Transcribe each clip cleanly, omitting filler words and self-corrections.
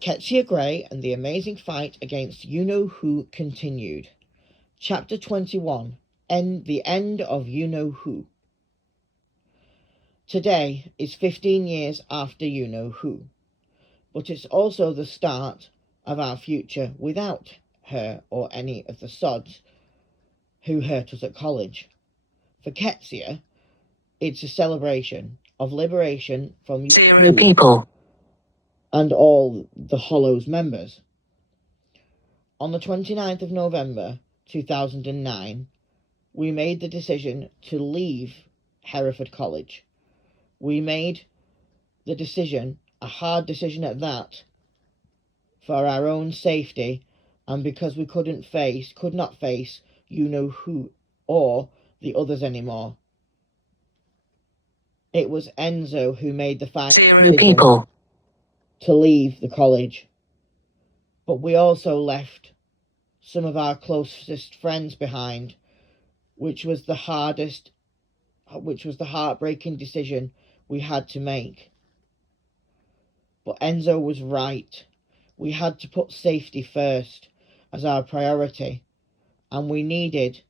Qetsiyah Grey and the amazing fight against you-know-who continued. Chapter 21. The End of You-Know-Who. Today is 15 years after you-know-who, but it's also the start of our future without her or any of the sods who hurt us at college. For Qetsiyah, it's a celebration of liberation from Zero people and all the Hollows members. On the 29th of November 2009, we made the decision to leave Hereford College. We made the decision, a hard decision at that, for our own safety and because we could not face you-know-who or the others anymore. It was Enzo who made the final decision to leave the college. But we also left some of our closest friends behind, which was the heartbreaking decision we had to make. But Enzo was right. We had to put safety first as our priority, and we needed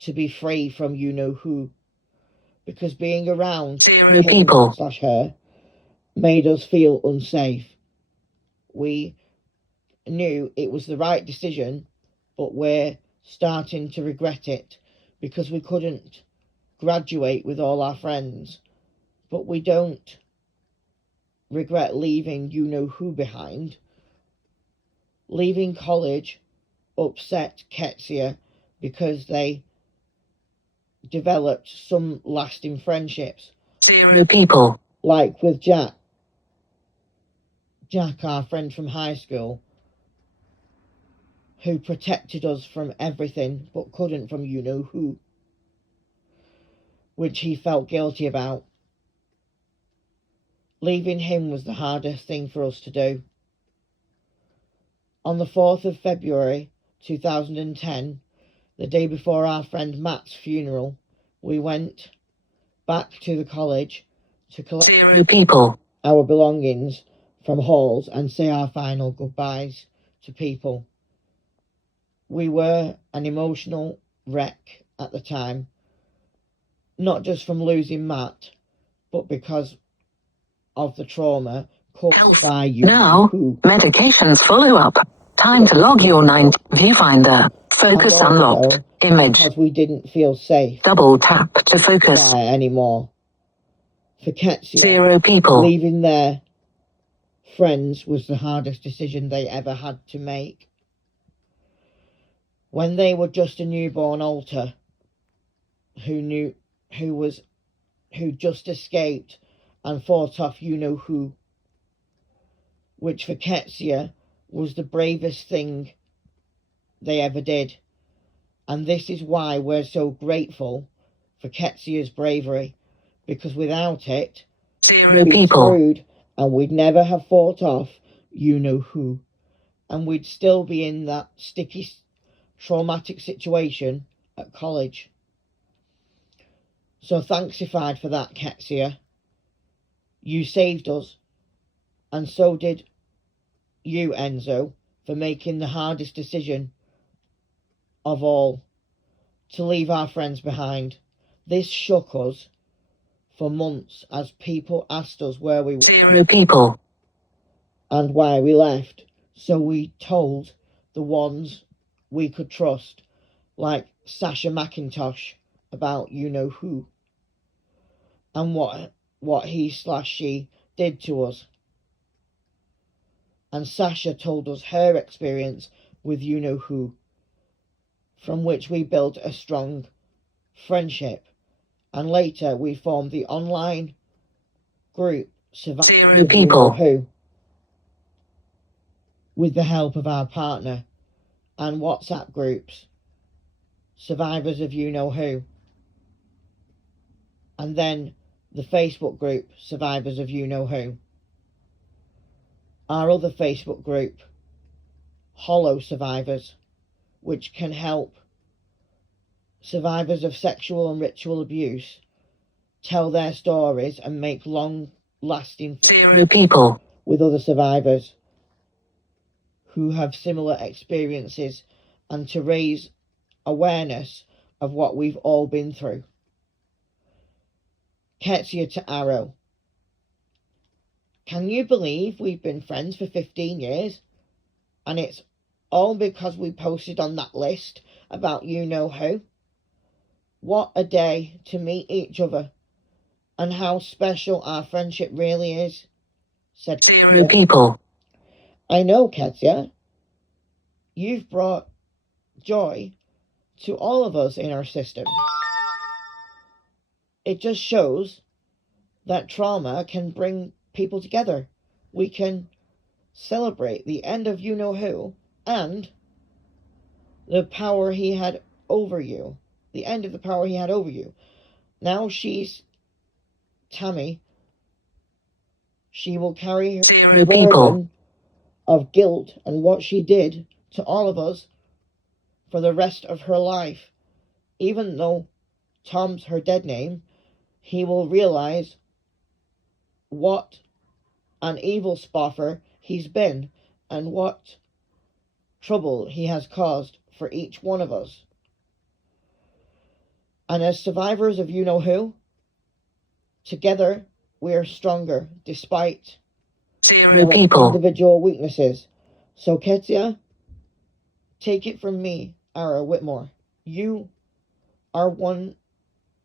to be free from you-know-who, because being around people / her made us feel unsafe. We knew it was the right decision, but we're starting to regret it because we couldn't graduate with all our friends. But we don't regret leaving you-know-who behind. Leaving college upset Qetsiyah because they developed some lasting friendships. Zero people. Like with Jack, our friend from high school, who protected us from everything but couldn't from you-know-who, which he felt guilty about. Leaving him was the hardest thing for us to do. On the 4th of February 2010, the day before our friend Matt's funeral, we went back to the college to collect our belongings from halls and say our final goodbyes to people. We were an emotional wreck at the time, not just from losing Matt, but because of the trauma caused by you-know-who. Now, medications follow-up. Time to log your 9 viewfinder. Focus unlocked. Image. Because we didn't feel safe. Double tap to focus. Anymore. For Qetsiyah, Zero people. Leaving their friends was the hardest decision they ever had to make. When they were just a newborn altar who just escaped and fought off you-know-who, which for Qetsiyah was the bravest thing they ever did. And this is why we're so grateful for Qetsiyah's bravery, because without it, we'd be screwed, and we'd never have fought off you-know-who, and we'd still be in that sticky, traumatic situation at college. So thanksified for that, Qetsiyah. You saved us, and so did you, Enzo, for making the hardest decision of all, to leave our friends behind. This shook us for months as people asked us where we were and why we left. So we told the ones we could trust, like Sasha McIntosh, about you-know-who and what he/she did to us. And Sasha told us her experience with you-know-who, from which we built a strong friendship. And later we formed the online group Survivors of You-Know-Who with the help of our partner, and WhatsApp groups Survivors of You-Know-Who, and then the Facebook group Survivors of You-Know-Who. Our other Facebook group, Hollow Survivors, which can help survivors of sexual and ritual abuse tell their stories and make long lasting Zero people. with other survivors who have similar experiences, and to raise awareness of what we've all been through. Qetsiyah to Arrow. Can you believe we've been friends for 15 years? And it's all because we posted on that list about you-know-who? What a day to meet each other, and how special our friendship really is, said Zero people. I know, Qetsiyah. You've brought joy to all of us in our system. It just shows that trauma can bring people together. We can celebrate the end of you-know-who and the power he had over you. The end of the power he had over you. Now she's Tammy. She will carry her Zero people. burden of guilt and what she did to all of us for the rest of her life. Even though Tom's her dead name, he will realize what an evil spoffer he's been and what trouble he has caused for each one of us. And as survivors of you-know-who, together we are stronger despite Zero people. individual weaknesses. So Qetsiyah, take it from me, Ara Whitmore. You are one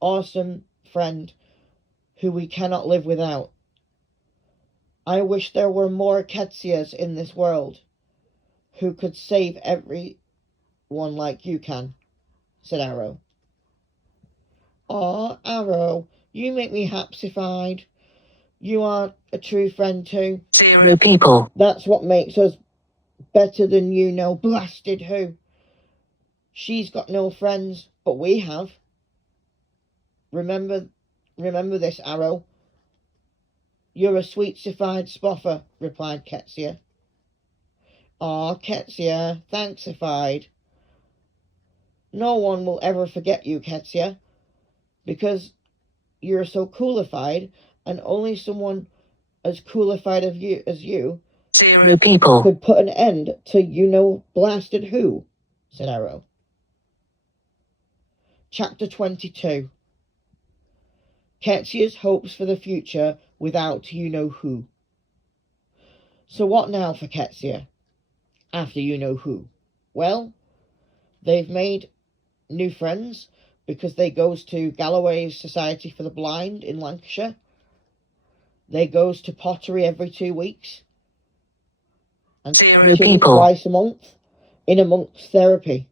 awesome friend who we cannot live without. I wish there were more Qetsiyahs in this world who could save everyone like you can, said Arrow. Aw, Arrow, you make me hapsified. You are a true friend too. Zero people. That's what makes us better than blasted who. She's got no friends, but we have. Remember this, Arrow. You're a sweetsified spoffer, replied Qetsiyah. Aw, Qetsiyah, thanksified. No one will ever forget you, Qetsiyah, because you're so coolified, and only someone as coolified as you Zero people. could put an end to blasted who, said Arrow. Chapter 22. Qetsiyah's hopes for the future without you-know-who. So what now for Qetsiyah after you-know-who? Well, they've made new friends because they goes to Galloway's Society for the Blind in Lancashire. They goes to pottery every 2 weeks. And Zero people. Twice a month in amongst therapy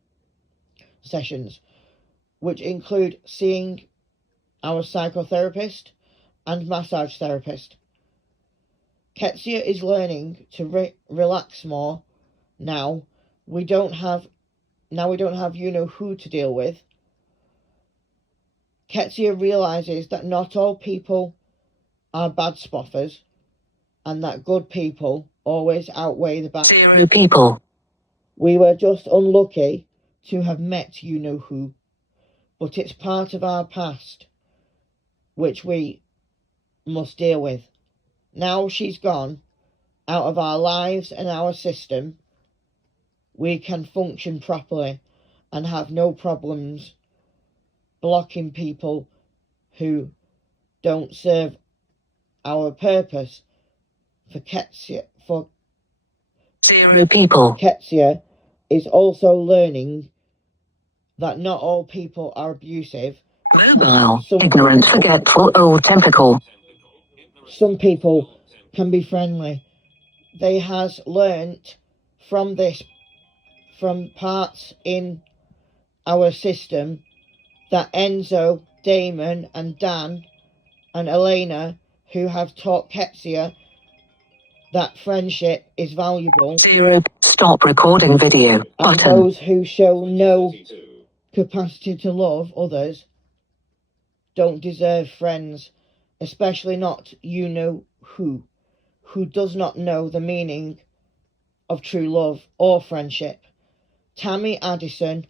sessions, which include seeing our psychotherapist and massage therapist. Qetsiyah is learning to relax more now. We don't have you-know-who to deal with. Qetsiyah realizes that not all people are bad spoffers, and that good people always outweigh the bad. Zero people. We were just unlucky to have met you-know-who, but it's part of our past, which we must deal with. Now she's gone out of our lives and our system, we can function properly and have no problems blocking people who don't serve our purpose. For Zero people. Qetsiyah is also learning that not all people are abusive. Mobile, ignorant, forgetful, old, typical. Some people can be friendly. They has learnt from parts in our system that Enzo, Damon and Dan and Elena, who have taught Qetsiyah that friendship is valuable. Zero. Stop recording video. And Button. those who show no capacity to love others don't deserve friends, especially not you-know-who, who does not know the meaning of true love or friendship. Tammy Addison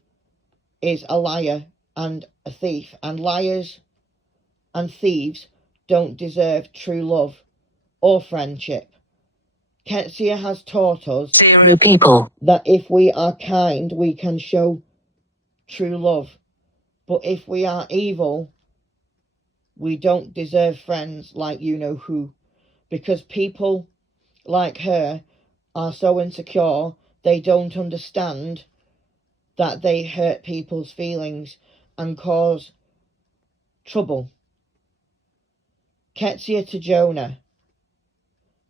is a liar and a thief, and liars and thieves don't deserve true love or friendship. Qetsiyah has taught us 0 people. that if we are kind, we can show true love. But if we are evil, we don't deserve friends like you-know-who. Because people like her are so insecure, they don't understand that they hurt people's feelings and cause trouble. Qetsiyah to Jonah.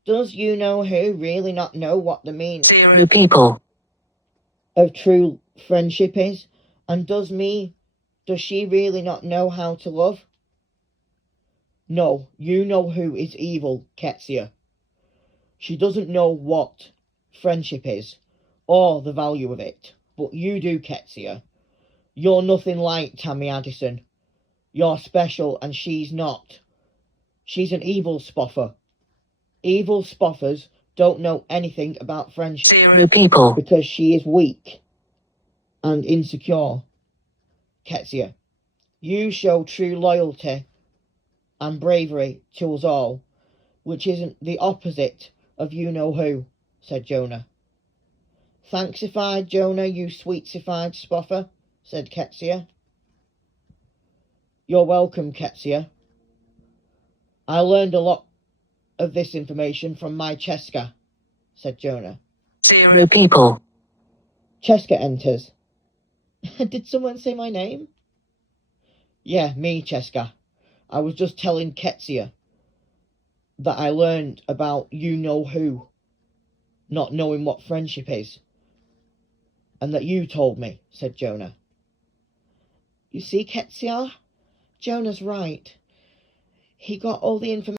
Does you-know-who really not know what the meaning 0 people. of true friendship is? And does she really not know how to love? No, you-know-who is evil, Qetsiyah. She doesn't know what friendship is, or the value of it. But you do, Qetsiyah. You're nothing like Tammy Addison. You're special and she's not. She's an evil spoffer. Evil spoffers don't know anything about friendship 0 people. because she is weak and insecure. Qetsiyah, you show true loyalty and bravery to us all, which isn't the opposite of you-know-who, said Jonah. Thanksified, Jonah, you sweetsified spoffer, said Qetsiyah. You're welcome, Qetsiyah. I learned a lot of this information from my Cheska, said Jonah. 0 people. Cheska enters. Did someone say my name? Yeah, me, Cheska. I was just telling Qetsiyah that I learned about you-know-who, not knowing what friendship is, and that you told me, said Jonah. You see, Qetsiyah, Jonah's right. He got all the information